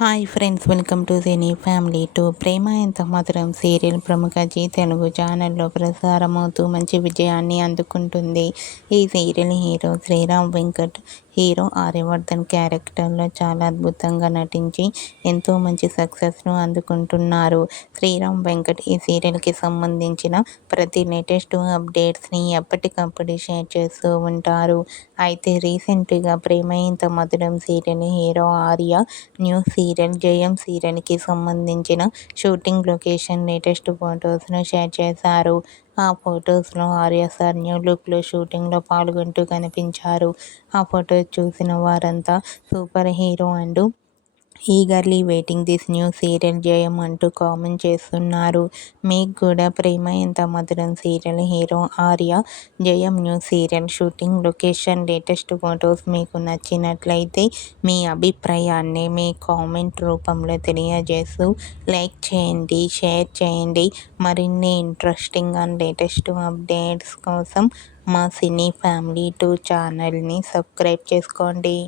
Hi friends, welcome to cine family two. Prema Entha Madhuram serial ప్రముఖ G Telugu ఛానల్లో ప్రసారమవుతూ మంచి విజయాన్ని అందుకుంటుంది. ఈ serial hero Sriram Venkat, hero Aryavardhan క్యారెక్టర్లో చాలా అద్భుతంగా నటించి ఎంతో మంచి సక్సెస్ను అందుకుంటున్నారు. శ్రీరామ్ వెంకట్ ఈ సీరియల్కి సంబంధించిన ప్రతి లేటెస్ట్ అప్డేట్స్ని ఎప్పటికప్పుడు షేర్ చేస్తూ ఉంటారు. అయితే రీసెంట్గా ప్రేమ Entha Madhuram serial hero Arya new serial జయం సీరియల్కి సంబంధించిన షూటింగ్ లొకేషన్ లేటెస్ట్ ఫొటోస్ను షేర్ చేశారు. ఆ ఫొటోస్లో ఆర్య సార్ న్యూ లుక్లో షూటింగ్లో పాల్గొంటూ కనిపించారు. ఆ ఫొటోస్ చూసిన వారంతా సూపర్ హీరో అంటూ eagerly waiting this new serial జయం అంటూ కామెంట్ చేస్తున్నారు. మీకు కూడా ప్రేమ ఎంత మధురం సీరియల్ హీరో ఆర్య జయం new serial shooting location latest photos మీకు నచ్చినట్లయితే మీ అభిప్రాయాన్ని మీ కామెంట్ రూపంలో తెలియజేస్తూ లైక్ చేయండి, షేర్ చేయండి. మరిన్ని ఇంట్రెస్టింగ్ అండ్ లేటెస్ట్ అప్డేట్స్ కోసం మా సినీ ఫ్యామిలీ 2 ఛానల్ని సబ్స్క్రైబ్ చేసుకోండి.